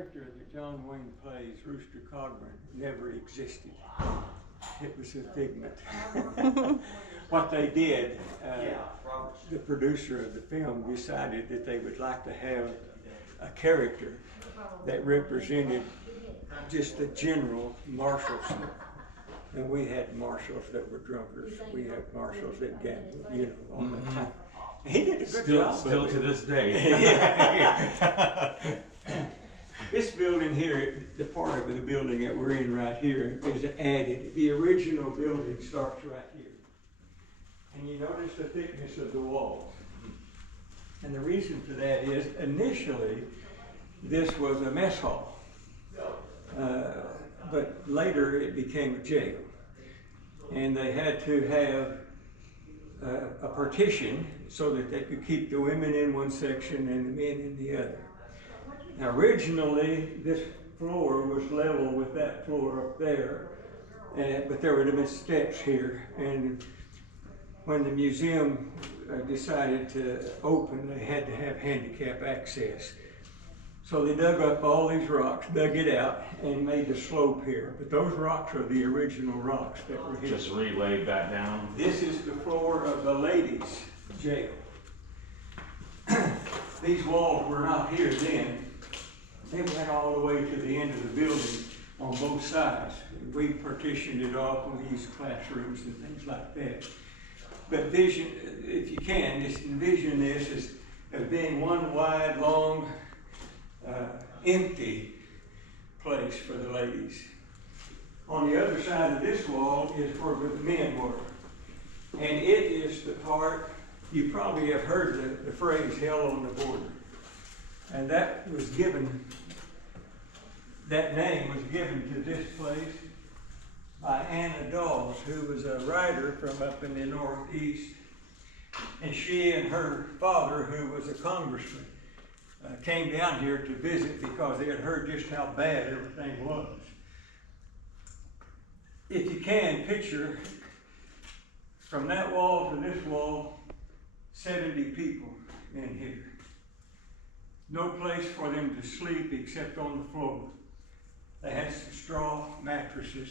character that John Wayne plays, Rooster Cogburn, never existed. It was a figment. What they did, the producer of the film decided that they would like to have a character that represented just the general marshals. And we had marshals that were drunkards. We had marshals that gambled, you know, all the time. He did a good job. Still to this day. This building here, the part of the building that we're in right here, is added. The original building starts right here. And you notice the thickness of the walls. And the reason for that is, initially, this was a mess hall. But later it became a jail. And they had to have a partition so that they could keep the women in one section and the men in the other. Now, originally, this floor was level with that floor up there, but there would have been steps here. And when the museum decided to open, they had to have handicap access. So they dug up all these rocks, dug it out, and made the slope here. But those rocks are the original rocks that were here. Just relaid that down. This is the floor of the ladies' jail. These walls were not here then. They went all the way to the end of the building on both sides. We partitioned it off and we used classrooms and things like that. But vision, if you can, just envision this as being one wide, long, empty place for the ladies. On the other side of this wall is where the men were. And it is the part, you probably have heard the phrase, hell on the border. And that was given, that name was given to this place by Anna Dawes, who was a writer from up in the Northeast. And she and her father, who was a congressman, came down here to visit because they had heard just how bad everything was. If you can, picture from that wall to this wall, 70 people in here. No place for them to sleep except on the floor. They had some straw mattresses.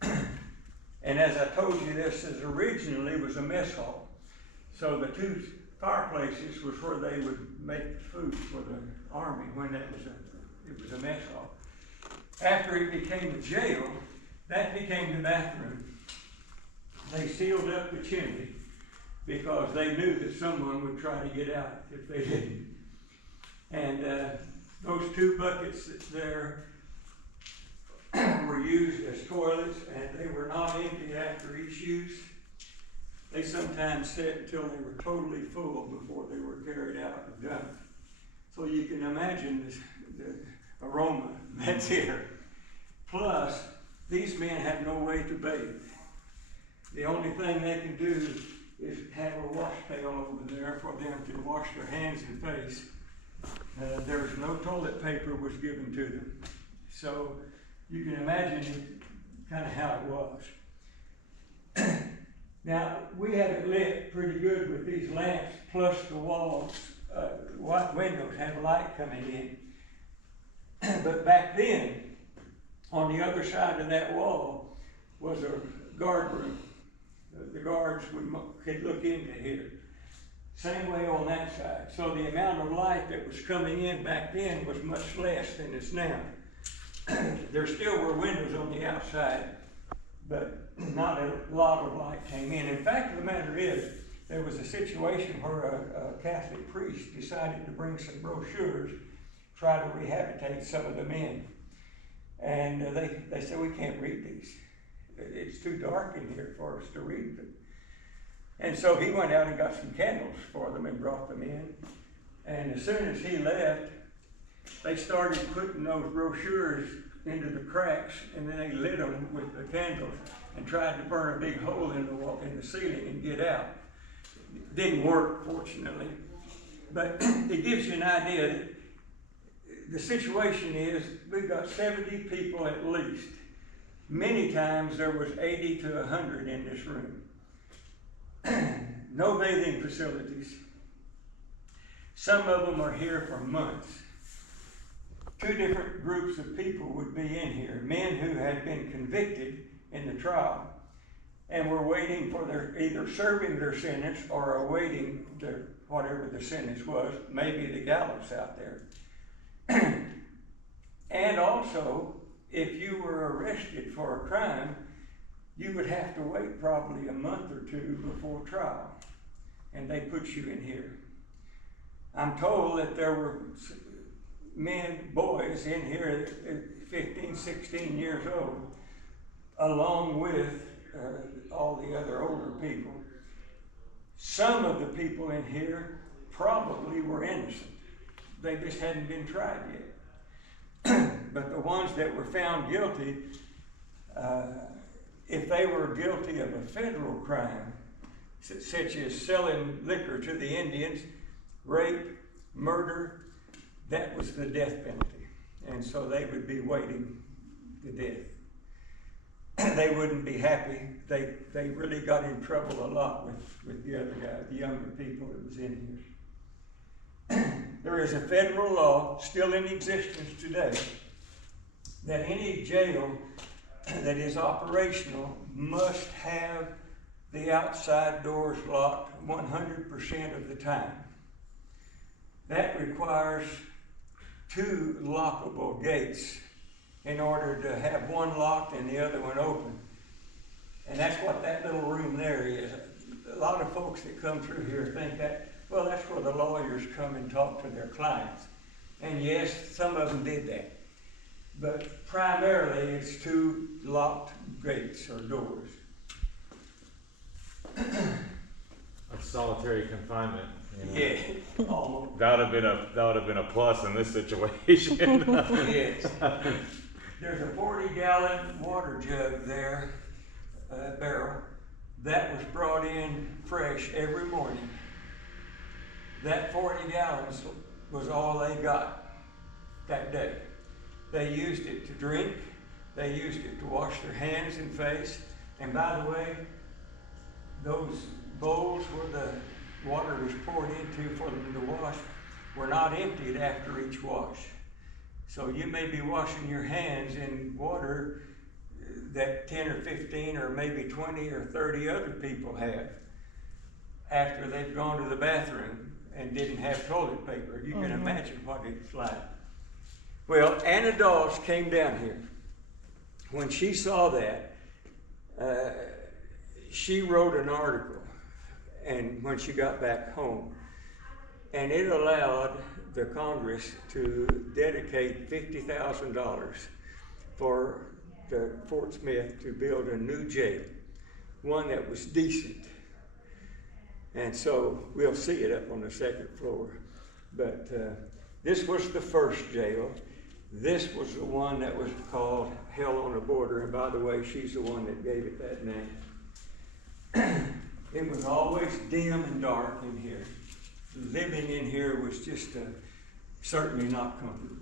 And as I told you, this originally was a mess hall. So the two fireplaces was where they would make food for the army when it was a mess hall. After it became a jail, that became the bathroom. They sealed up the chimney because they knew that someone would try to get out if they didn't. And those two buckets that's there were used as toilets, and they were not emptied after each use. They sometimes sat until they were totally full before they were carried out and dumped. So you can imagine the aroma that's here. Plus, these men have no way to bathe. The only thing they can do is have a wash pail over there for them to wash their hands and face. There's no toilet paper was given to them. So you can imagine kind of how it was. Now, we had it lit pretty good with these lamps, plus the walls, white windows have light coming in. But back then, on the other side of that wall was a guard room. The guards could look into here. Same way on that side. So the amount of light that was coming in back then was much less than it's now. There still were windows on the outside, but not a lot of light came in. In fact, the matter is, there was a situation where a Catholic priest decided to bring some brochures, try to rehabilitate some of the men. And they said, we can't read these. It's too dark in here for us to read them. And so he went out and got some candles for them and brought them in. And as soon as he left, they started putting those brochures into the cracks, and then they lit them with the candles and tried to burn a big hole in the ceiling and get out. It didn't work, fortunately. But it gives you an idea that the situation is we've got 70 people at least. Many times there was 80 to 100 in this room. No bathing facilities. Some of them are here for months. two different groups of people would be in here. Men who had been convicted in the trial and were waiting for either serving their sentence or awaiting whatever the sentence was, maybe the gallows out there. And also, if you were arrested for a crime, you would have to wait probably a month or two before trial, and they put you in here. I'm told that there were boys in here at 15, 16 years old, along with all the other older people. Some of the people in here probably were innocent. They just hadn't been tried yet. But the ones that were found guilty, if they were guilty of a federal crime, such as selling liquor to the Indians, rape, murder, that was the death penalty. And so they would be waiting to death. They wouldn't be happy. They really got in trouble a lot with the other guy, the younger people that was in here. There is a federal law still in existence today that any jail that is operational must have the outside doors locked 100% of the time. That requires 2 lockable gates in order to have one locked and the other one open. And that's what that little room there is. A lot of folks that come through here think that, well, that's where the lawyers come and talk to their clients. And yes, some of them did that. But primarily it's 2 locked gates or doors. That's solitary confinement. You know. Yeah, almost. That would have been a plus in this situation. Yes. There's a 40-gallon water jug there, barrel, that was brought in fresh every morning. That 40 gallons was all they got that day. They used it to drink, they used it to wash their hands and face, and by the way, those bowls where the water was poured into for them to wash were not emptied after each wash. So you may be washing your hands in water that 10 or 15 or maybe 20 or 30 other people have after they've gone to the bathroom and didn't have toilet paper. You can imagine what it's like. Well, Anna Dawes came down here. When she saw that, she wrote an article, and when she got back home, and it allowed the Congress to dedicate $50,000 for the Fort Smith to build a new jail, one that was decent. And so we'll see it up on the 2nd floor. But this was the first jail. This was the one that was called Hell on the Border. And by the way, she's the one that gave it that name. It was always dim and dark in here. Living in here was just certainly not comfortable.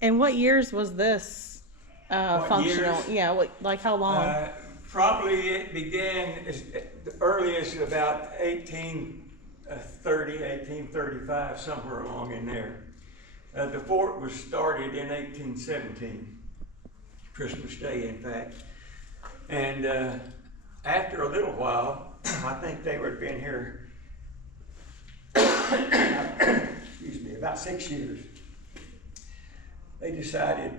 And what years was this functional? Years? Yeah, like how long? Probably it began as early as about 1830, 1835, somewhere along in there. The fort was started in 1817, Christmas Day, in fact. And after a little while, I think they had been here, excuse me, about 6 years. They decided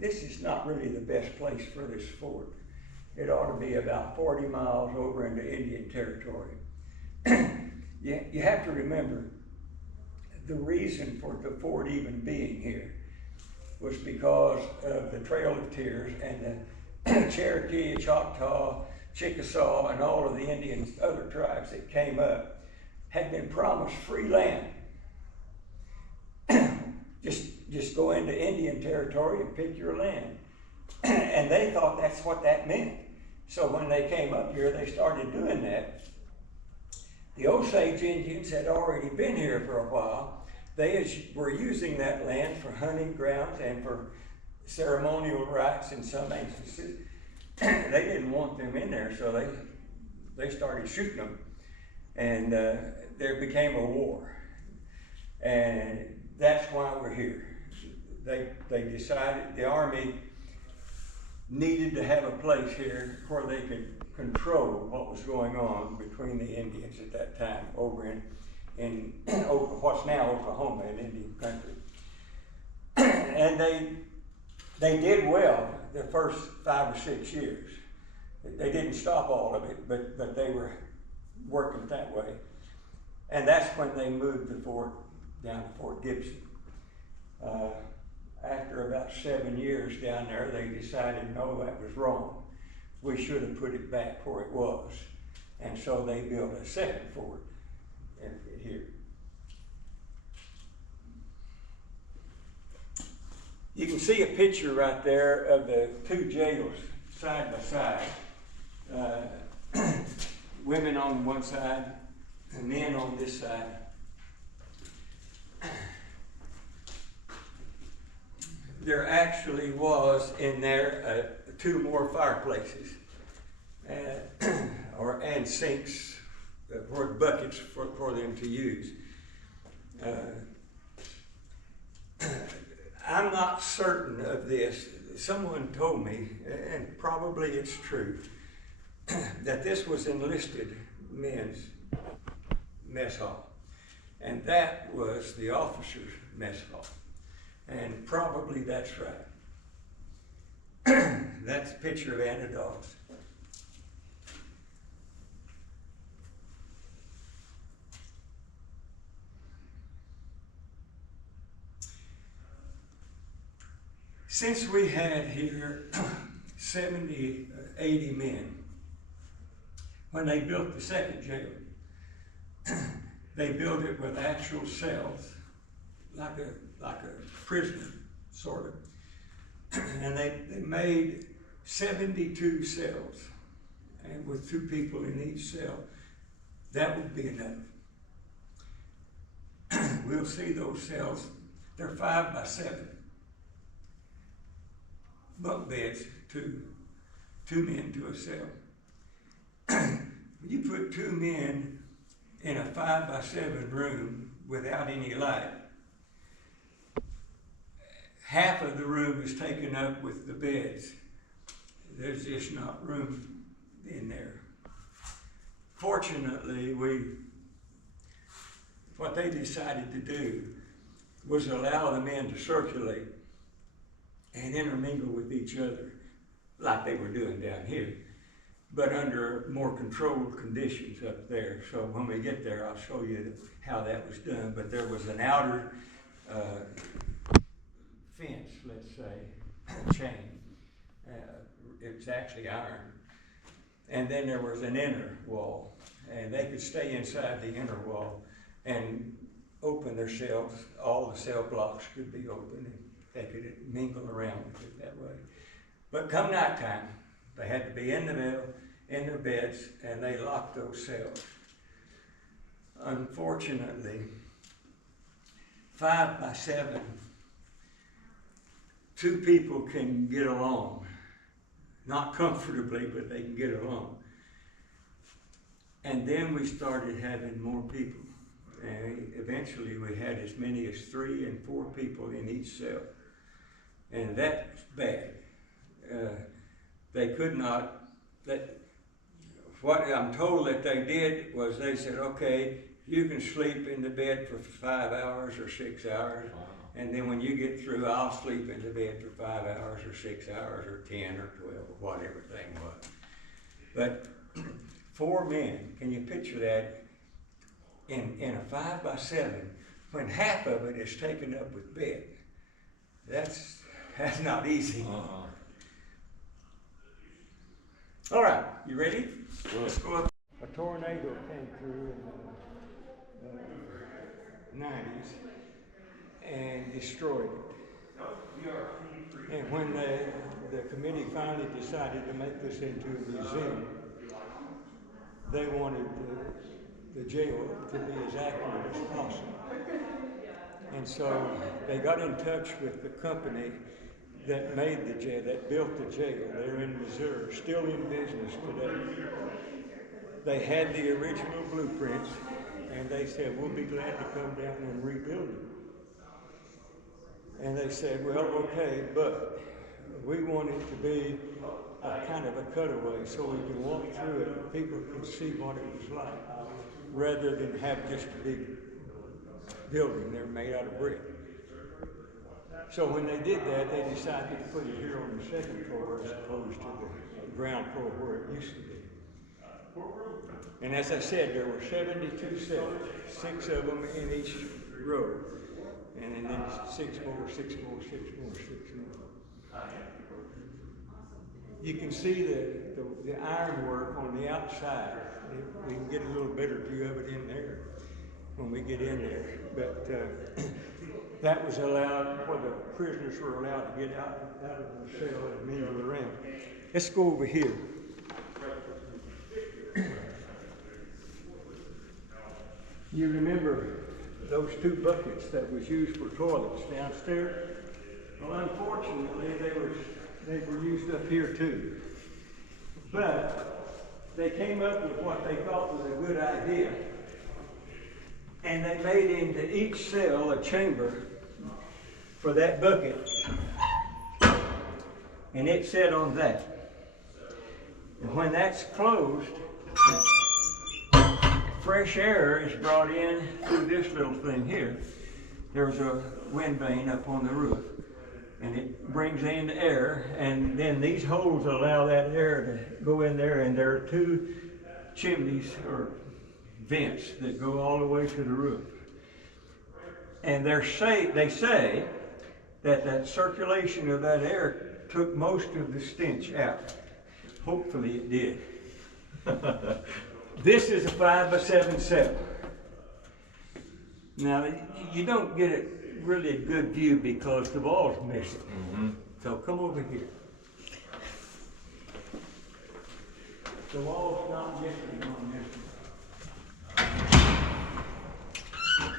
this is not really the best place for this fort. It ought to be about 40 miles over into Indian Territory. You have to remember, the reason for the fort even being here was because of the Trail of Tears and the Cherokee, Choctaw, Chickasaw, and all of the Indians, other tribes that came up, had been promised free land. Just go into Indian Territory and pick your land. And they thought that's what that meant. So when they came up here, they started doing that. The Osage Indians had already been here for a while. They were using that land for hunting grounds and for ceremonial rites in some instances. They didn't want them in there, so they started shooting them. And there became a war. And that's why we're here. they decided the Army needed to have a place here where they could control what was going on between the Indians at that time over in what's now Oklahoma, in Indian country. And they did well the first 5 or 6 years. They didn't stop all of it, but they were working that way. And that's when they moved the fort down to Fort Gibson. After about 7 years down there, they decided, no, that was wrong. We should have put it back where it was. And so they built a second fort here. You can see a picture right there of the two jails side by side. Women on one side and men on this side. There actually was in there 2 more fireplaces and sinks or buckets for them to use. I'm not certain of this. Someone told me, and probably it's true, that this was enlisted men's mess hall, and that was the officers' mess hall. And probably that's right. That's a picture of Anna Dawes. Since we had here 70, 80 men, when they built the second jail, they built it with actual cells, like a prison, sort of. And they made 72 cells, and with 2 people in each cell, that would be enough. We'll see those cells. They're 5 by 7 bunk beds, two men to a cell. You put 2 men in a 5 by 7 room without any light. Half of the room is taken up with the beds. There's just not room in there. Fortunately, what they decided to do was allow the men to circulate and intermingle with each other like they were doing down here, but under more controlled conditions up there. So when we get there, I'll show you how that was done. But there was an outer fence, let's say, chain. It was actually iron. And then there was an inner wall, and they could stay inside the inner wall and open their cells. All the cell blocks could be open, and they could mingle around with it that way. But come nighttime, they had to be in their beds, and they locked those cells. Unfortunately, 5 by 7, 2 people can get along. Not comfortably, but they can get along. And then we started having more people. And eventually we had as many as 3 and 4 people in each cell. And that's bad. They could not, what I'm told that they did was they said, okay, you can sleep in the bed for 5 hours or 6 hours. And then when you get through, I'll sleep in the bed for 5 hours or 6 hours or 10 or 12 or whatever thing was. But 4 men, can you picture that in a 5 by 7 when half of it is taken up with bed? That's not easy. All right, you ready? Let's go up. A tornado came through in the 90s. And destroyed it. And when the committee finally decided to make this into a museum, they wanted the jail to be as accurate as possible. And so they got in touch with the company that made the jail, that built the jail. They're in Missouri, still in business today. They had the original blueprints, and they said, we'll be glad to come down and rebuild it. And they said, well, okay, but we want it to be a kind of a cutaway so we can walk through it and people can see what it was like, rather than have just a big building they're made out of brick. So when they did that, they decided to put it here on the second floor as opposed to the ground floor where it used to be. And as I said, there were 72 cells, 6 of them in each row. And then 6 more, 6 more, 6 more, 6 more. You can see the ironwork on the outside. We can get a little better view of it in there when we get in there. But that was allowed, where the prisoners were allowed to get out of the cell and mingle around. Let's go over here. You remember those 2 buckets that was used for toilets downstairs? Well, unfortunately, they were used up here too. But they came up with what they thought was a good idea. And they made into each cell a chamber for that bucket. And it sat on that. And when that's closed, fresh air is brought in through this little thing here. There's a wind vane up on the roof, and it brings in the air, and then these holes allow that air to go in there, and there are 2 chimneys or vents that go all the way to the roof. And they say that circulation of that air took most of the stench out. Hopefully it did. This is a 5 by 7 cell. Now, you don't get a really good view because the wall's missing. So come over here. The wall's not missing on this one.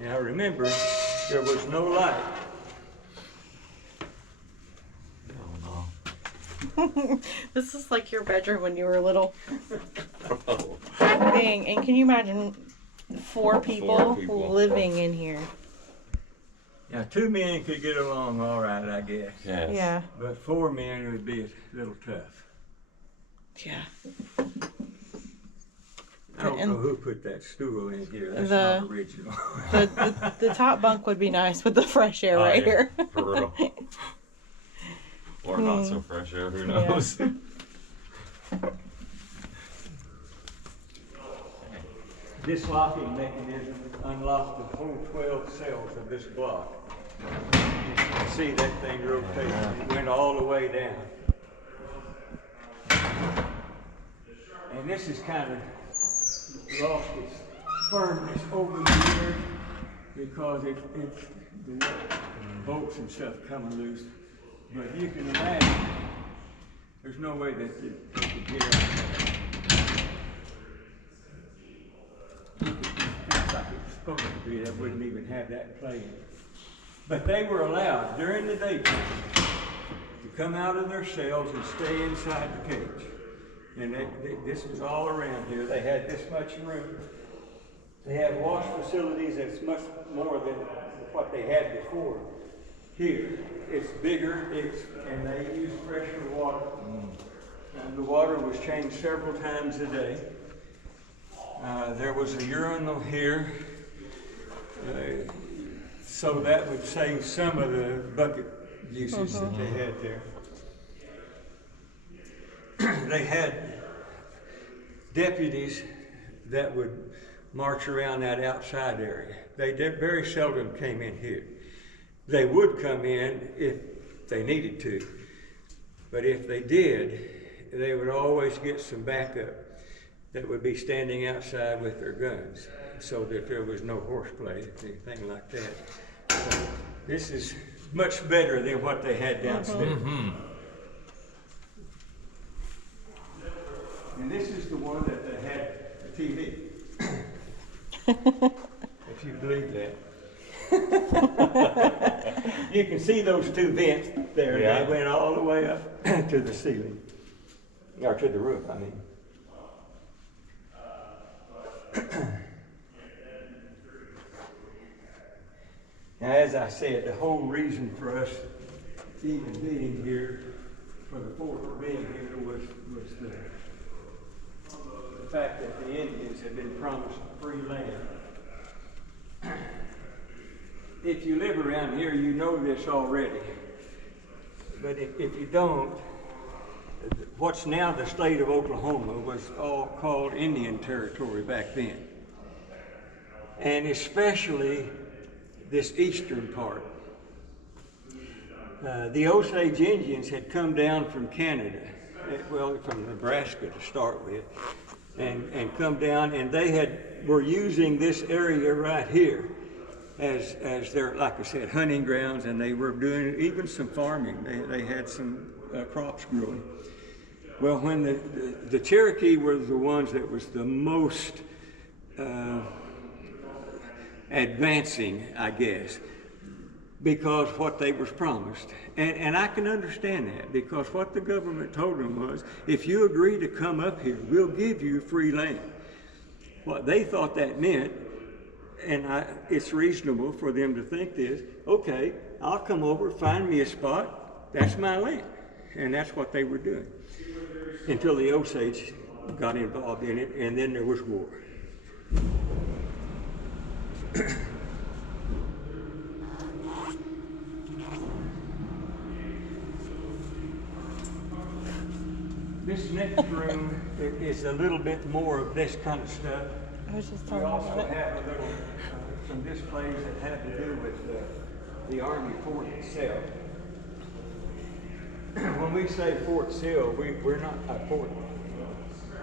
Now remember, there was no light. This is like your bedroom when you were little. Dang, and can you imagine 4 people living in here? Now 2 men could get along all right, I guess. Yes. Yeah. But 4 men would be a little tough. Yeah. I don't know who put that stool in here. That's not original. The top bunk would be nice with the fresh air right here. For real. Or not so fresh air, who knows? Yeah. This locking mechanism unlocked the whole 12 cells of this block. You can see that thing rotating. It went all the way down. And this is kind of lost its firmness over the years because it's the bolts and stuff coming loose. But you can imagine there's no way that you could get out of that. It's like it's supposed to be. That wouldn't even have that playing. But they were allowed during the daytime to come out of their cells and stay inside the cage. And this was all around here. They had this much room. They have wash facilities that's much more than what they had before. Here, it's bigger, and they use fresher water. And the water was changed several times a day. There was a urinal here, so that would save some of the bucket usage that they had there. They had deputies that would march around that outside area. They very seldom came in here. They would come in if they needed to, but if they did, they would always get some backup that would be standing outside with their guns, so that there was no horseplay, anything like that. So this is much better than what they had downstairs. And this is the one that they had the TV. If you believe that. You can see those 2 vents there. Yeah. They went all the way up to the ceiling, or to the roof, I mean. Now, as I said, the whole reason for us even being here, for the fort being here, was the fact that the Indians had been promised free land. If you live around here, you know this already. But if you don't, what's now the state of Oklahoma was all called Indian Territory back then. And especially this eastern part. The Osage Indians had come down from Canada, well, from Nebraska to start with, and come down, and they were using this area right here as their, like I said, hunting grounds, and they were doing even some farming. They had some crops growing. Well, when the Cherokee were the ones that was the most advancing, I guess, because what they was promised. And I can understand that, because what the government told them was, if you agree to come up here, we'll give you free land. What they thought that meant, and it's reasonable for them to think this, okay, I'll come over, find me a spot, that's my land. And that's what they were doing, until the Osage got involved in it, and then there was war. This next room is a little bit more of this kind of stuff. I was just We talking also about it. have a little, some displays that have to do with the Army fort itself. When we say Fort Sill, we're not Fort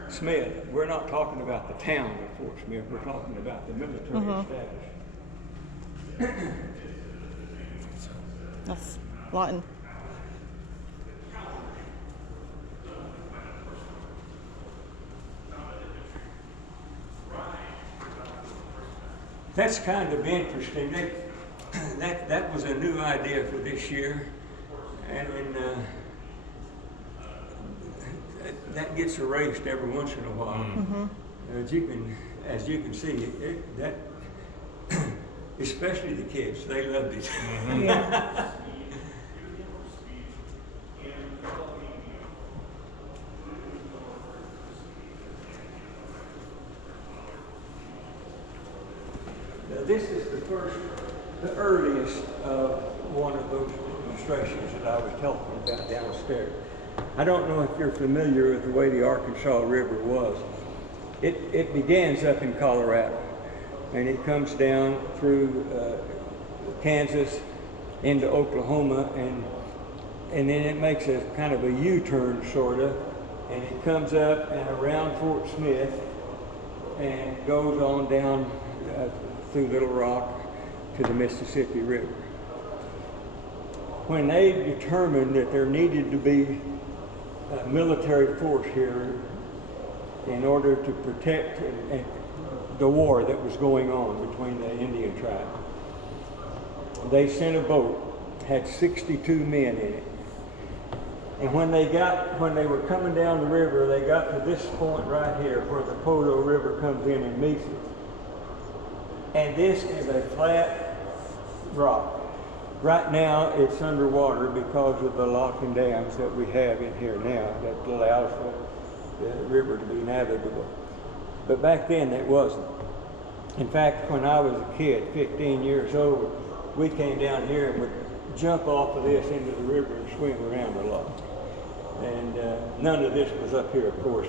Smith. We're not talking about the town of Fort Smith. We're talking about the military establishment. That's Lawton. That's kind of interesting. That was a new idea for this year, and that gets erased every once in a while. As you can see, that especially the kids, they loved it. Yeah. This is the earliest of one of those demonstrations that I was telling you about downstairs. I don't know if you're familiar with the way the Arkansas River was. It begins up in Colorado, and it comes down through Kansas into Oklahoma, and then it makes a kind of a U-turn sort of, and it comes up and around Fort Smith and goes on down through Little Rock to the Mississippi River. When they determined that there needed to be a military force here in order to protect the war that was going on between the Indian tribes, they sent a boat, had 62 men in it. And when they were coming down the river, they got to this point right here where the Podo River comes in and meets it. And this is a flat rock. Right now it's underwater because of the lock and dams that we have in here now that allows the river to be navigable. But back then it wasn't. In fact, when I was a kid, 15 years old, we came down here and would jump off of this into the river and swim around a lot. And none of this was up here, of course.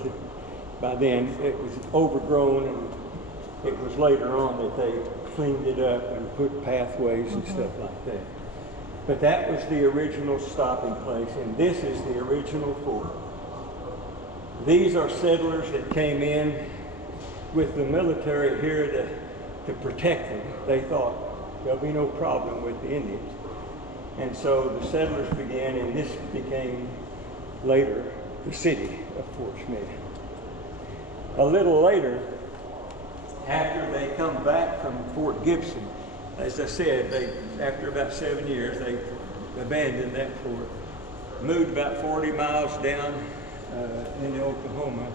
By then it was overgrown, and it was later on that they cleaned it up and put pathways and stuff like that. But that was the original stopping place, and this is the original fort. These are settlers that came in with the military here to protect them. They thought there'll be no problem with the Indians. And so the settlers began, and this became later the city of Fort Smith. A little later, after they come back from Fort Gibson, as I said, after about 7 years, they abandoned that fort, moved about 40 miles down into Oklahoma,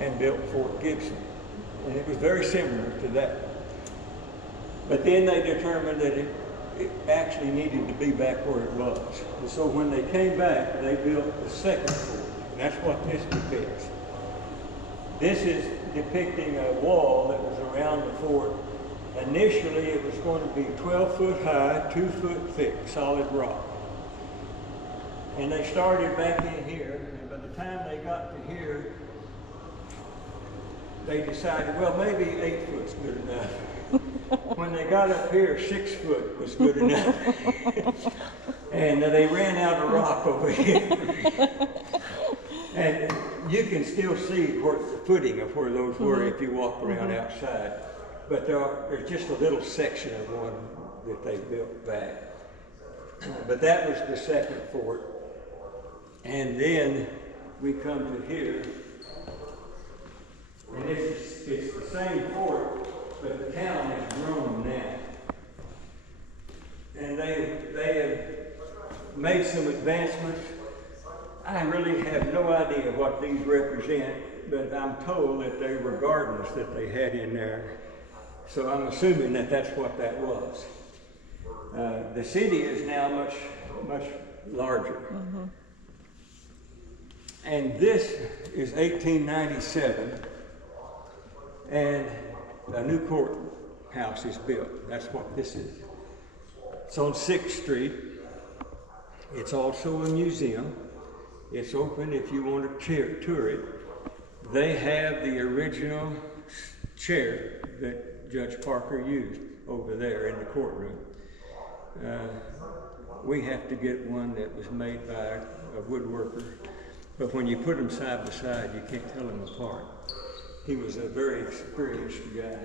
and built Fort Gibson. And it was very similar to that. But then they determined that it actually needed to be back where it was. And so when they came back, they built the second fort. That's what this depicts. This is depicting a wall that was around the fort. Initially, it was going to be 12 foot high, 2 foot thick, solid rock. And they started back in here, and by the time they got to here, they decided, well, maybe 8 foot's good enough. When they got up here, 6 foot was good enough. And they ran out of rock over here. And you can still see where the footing of where those were if you walk around outside. But there's just a little section of one that they built back. But that was the second fort. And then we come to here. And it's the same fort, but the town has grown now. And they have made some advancements. I really have no idea what these represent, but I'm told that they were gardens that they had in there. So I'm assuming that that's what that was. The city is now much larger. And this is 1897, and a new courthouse is built. That's what this is. It's on 6th Street. It's also a museum. It's open if you want to tour it. They have the original chair that Judge Parker used over there in the courtroom. We have to get one that was made by a woodworker, but when you put them side by side, you can't tell them apart. He was a very experienced guy.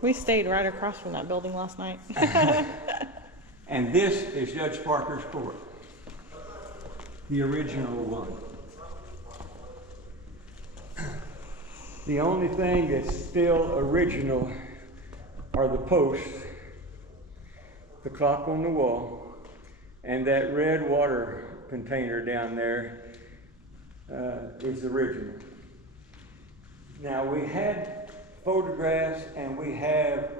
We stayed right across from that building last night. And this is Judge Parker's court, the original one. The only thing that's still original are the posts, the clock on the wall, and that red water container down there is original. Now, we had photographs and we have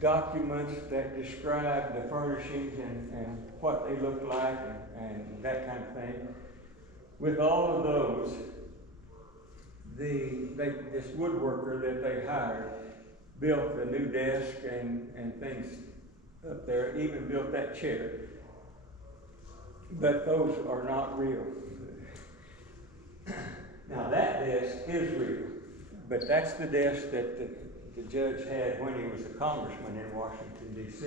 documents that describe the furnishings and what they look like and that kind of thing. With all of those, this woodworker that they hired built the new desk and things up there, even built that chair. But those are not real. Now that desk is real, but that's the desk that the judge had when he was a congressman in Washington, D.C.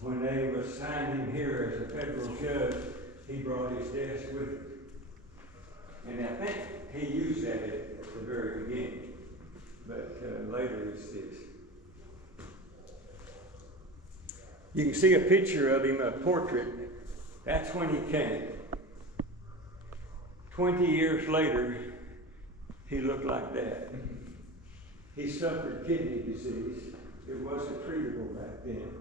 When they assigned him here as a federal judge, he brought his desk with him. And I think he used that at the very beginning, but later it's this. You can see a picture of him, a portrait. That's when he came. 20 years later, he looked like that. He suffered kidney disease. It wasn't treatable back then.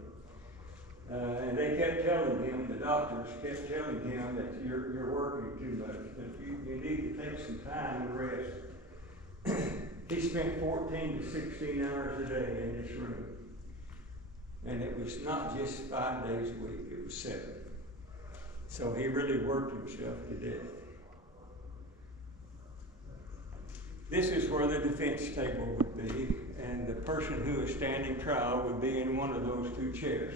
And they kept telling him, the doctors kept telling him that you're working too much, that you need to take some time and rest. He spent 14 to 16 hours a day in this room. And it was not just 5 days a week, it was 7. So he really worked himself to death. This is where the defense table would be, and the person who is standing trial would be in one of those 2 chairs.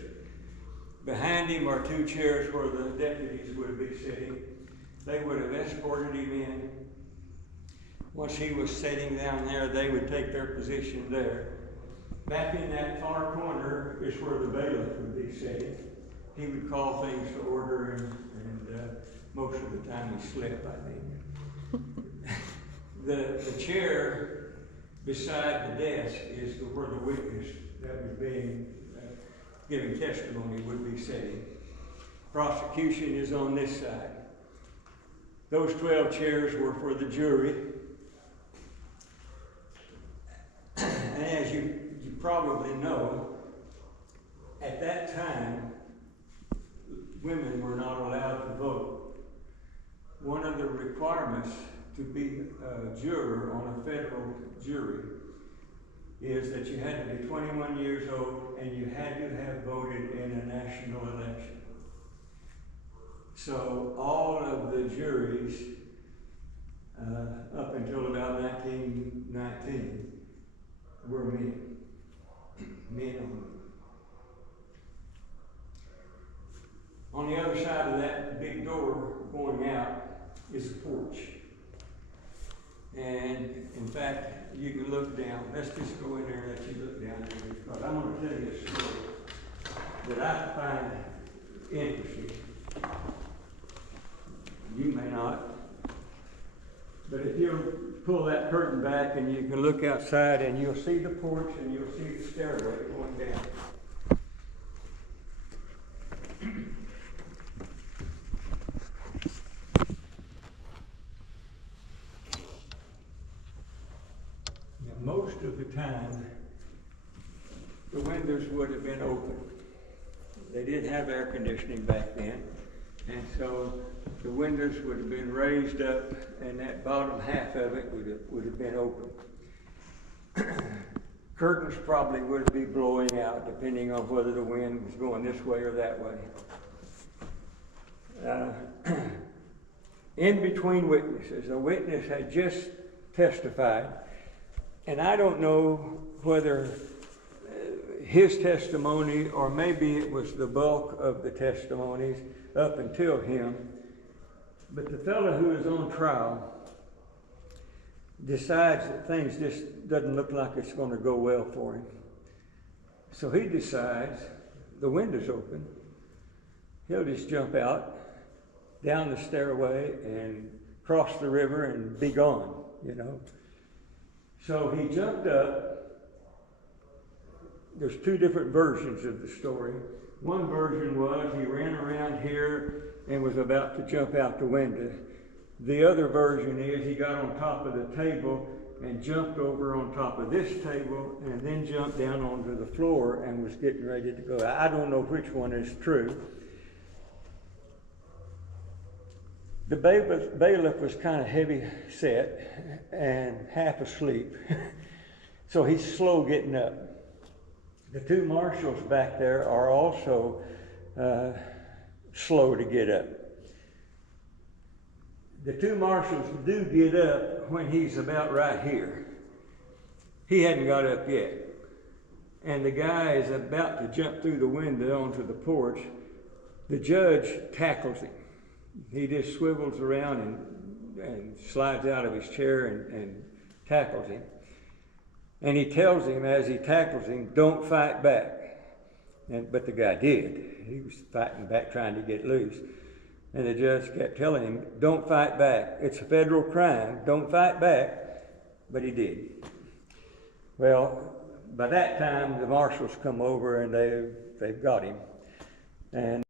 Behind him are 2 chairs where the deputies would be sitting. They would have escorted him in. Once he was sitting down there, they would take their position there. Back in that far corner is where the bailiff would be sitting. He would call things to order, and most of the time he slept, I think. The chair beside the desk is where the witness that was being giving testimony would be sitting. Prosecution is on this side. Those 12 chairs were for the jury. And as you probably know, at that time, women were not allowed to vote. One of the requirements to be a juror on a federal jury is that you had to be 21 years old and you had to have voted in a national election. So all of the juries, up until about 1919, were men. Men only. On the other side of that big door going out is a porch. And in fact, you can look down. Let's just go in there and let you look down there, because I'm going to tell you a story that I find interesting. You may not. But if you'll pull that curtain back and you can look outside and you'll see the porch and you'll see the stairway going down. Most of the time, the windows would have been open. They didn't have air conditioning back then, and so the windows would have been raised up, and that bottom half of it would have been open. Curtains probably would be blowing out, depending on whether the wind was going this way or that way. In between witnesses, a witness had just testified. And I don't know whether his testimony, or maybe it was the bulk of the testimonies up until him, but the fellow who is on trial decides that things just doesn't look like it's going to go well for him. So he decides, the window's open, he'll just jump out, down the stairway and cross the river and be gone, you know. So he jumped up. There's two different versions of the story. One version was he ran around here and was about to jump out the window. The other version is he got on top of the table and jumped over on top of this table and then jumped down onto the floor and was getting ready to go. I don't know which one is true. The bailiff was kind of heavy set and half asleep, so he's slow getting up. The two marshals back there are also slow to get up. The two marshals do get up when he's about right here. He hadn't got up yet. And the guy is about to jump through the window onto the porch. The judge tackles him. He just swivels around and slides out of his chair and tackles him. And he tells him, as he tackles him, don't fight back. But the guy did. He was fighting back, trying to get loose. And the judge kept telling him, don't fight back. It's a federal crime. Don't fight back. But he did. Well, by that time, the marshals come over and they've got him. And